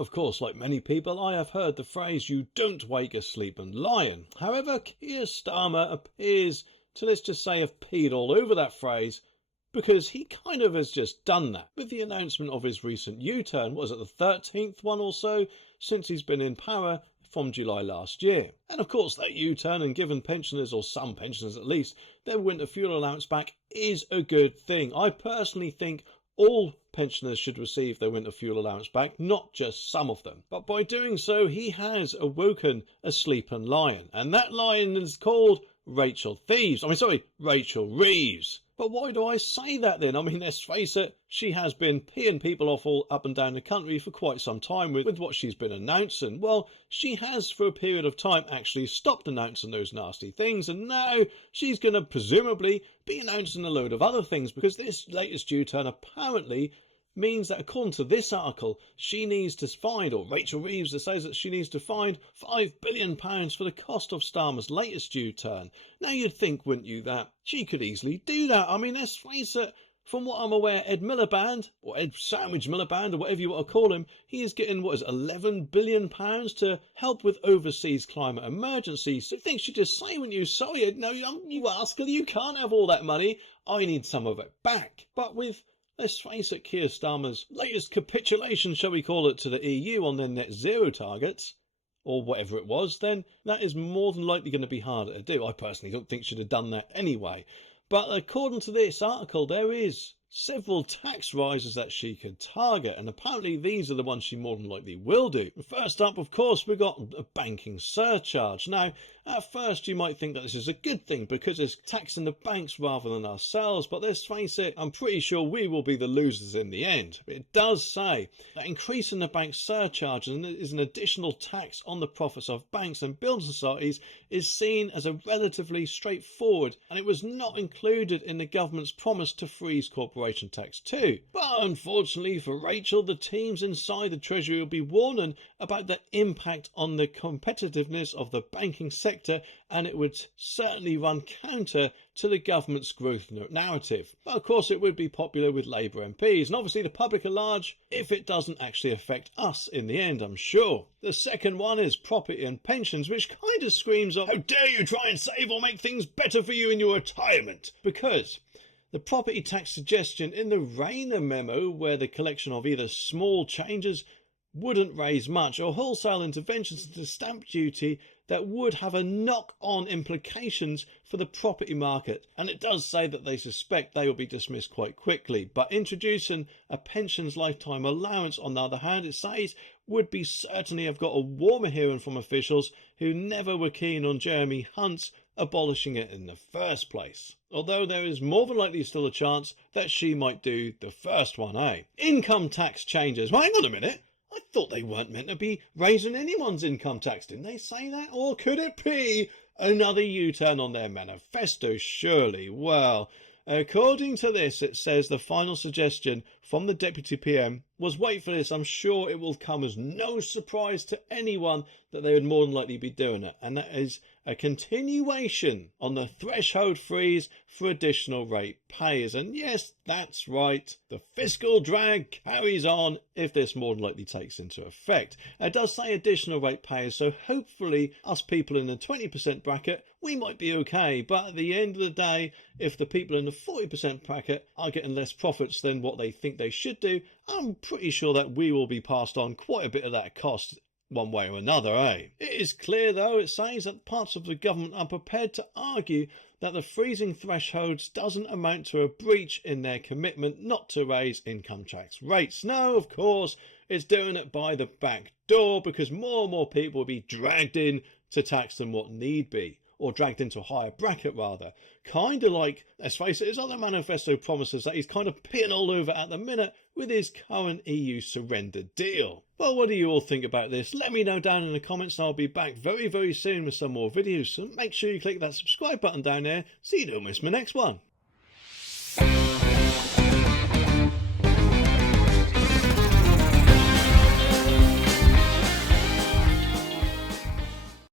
Of course, like many people, I have heard the phrase, "you don't wake a sleeping lion." However, Keir Starmer appears to, let's just say, have peed all over that phrase, because he kind of has just done that with the announcement of his recent U-turn. Was it the 13th one or so since he's been in power from July last year? And of course that U-turn, and given pensioners, or some pensioners at least, their winter fuel allowance back, is a good thing. I personally think all pensioners should receive their winter fuel allowance back, not just some of them. But by doing so, he has awoken a sleeping lion, and that lion is called Rachel Reeves. But why do I say that then? I mean, let's face it, she has been peeing people off all up and down the country for quite some time with what she's been announcing. Well, she has for a period of time actually stopped announcing those nasty things, and now she's going to presumably be announcing a load of other things, because this latest U-turn apparently means that, according to this article, she needs to find, or Rachel Reeves says that she needs to find £5 billion for the cost of Starmer's latest U-turn. Now you'd think, wouldn't you, that she could easily do that? I mean, let's face it, from what I'm aware, Ed Miliband, or Ed Sandwich Miliband, or whatever you want to call him, he is getting, £11 billion to help with overseas climate emergencies. So I think she'd just say, wouldn't you, sorry, no, you rascal, you can't have all that money, I need some of it back. But with, let's face it, Keir Starmer's latest capitulation, shall we call it, to the EU on their net zero targets, or whatever it was, then that is more than likely going to be harder to do. I personally don't think she'd have done that anyway. But according to this article, there is several tax rises that she could target, and apparently these are the ones she more than likely will do. First up, of course, we've got a banking surcharge. Now, at first you might think that this is a good thing because it's taxing the banks rather than ourselves, but let's face it, I'm pretty sure we will be the losers in the end. It does say that increasing the bank surcharge is an additional tax on the profits of banks and building societies is seen as a relatively straightforward, and it was not included in the government's promise to freeze corporation tax too. But unfortunately for Rachel, the teams inside the Treasury will be warning about the impact on the competitiveness of the banking sector, and it would certainly run counter to the government's growth narrative. But of course it would be popular with Labour MPs, and obviously the public at large, if it doesn't actually affect us in the end, I'm sure. The second one is property and pensions, which kind of screams of, how dare you try and save or make things better for you in your retirement? Because the property tax suggestion in the Rayner memo, where the collection of either small changes wouldn't raise much, or wholesale interventions into stamp duty that would have a knock-on implications for the property market. And it does say that they suspect they will be dismissed quite quickly. But introducing a pensions lifetime allowance, on the other hand, it says would be certainly have got a warmer hearing from officials who never were keen on Jeremy Hunt's abolishing it in the first place. Although there is more than likely still a chance that she might do the first one, eh? Income tax changes. Well, hang on a minute. I thought they weren't meant to be raising anyone's income tax. Didn't they say that? Or could it be another U-turn on their manifesto? Surely. Well, according to this, it says the final suggestion from the Deputy PM was, wait for this, I'm sure it will come as no surprise to anyone that they would more than likely be doing it. And that is a continuation on the threshold freeze for additional rate payers. And yes, that's right, the fiscal drag carries on if this more than likely takes into effect. It does say additional rate payers, so hopefully us people in the 20% bracket, we might be okay. But at the end of the day, if the people in the 40% bracket are getting less profits than what they think they should do, I'm pretty sure that we will be passed on quite a bit of that cost one way or another, eh? It is clear, though, it says that parts of the government are prepared to argue that the freezing thresholds doesn't amount to a breach in their commitment not to raise income tax rates. No, of course, it's doing it by the back door, because more and more people will be dragged in to tax than what need be, or dragged into a higher bracket rather. Kind of like, let's face it, his other manifesto promises that he's kind of peeing all over at the minute with his current EU surrender deal. Well, what do you all think about this? Let me know down in the comments, and I'll be back very, very soon with some more videos. So make sure you click that subscribe button down there so you don't miss my next one.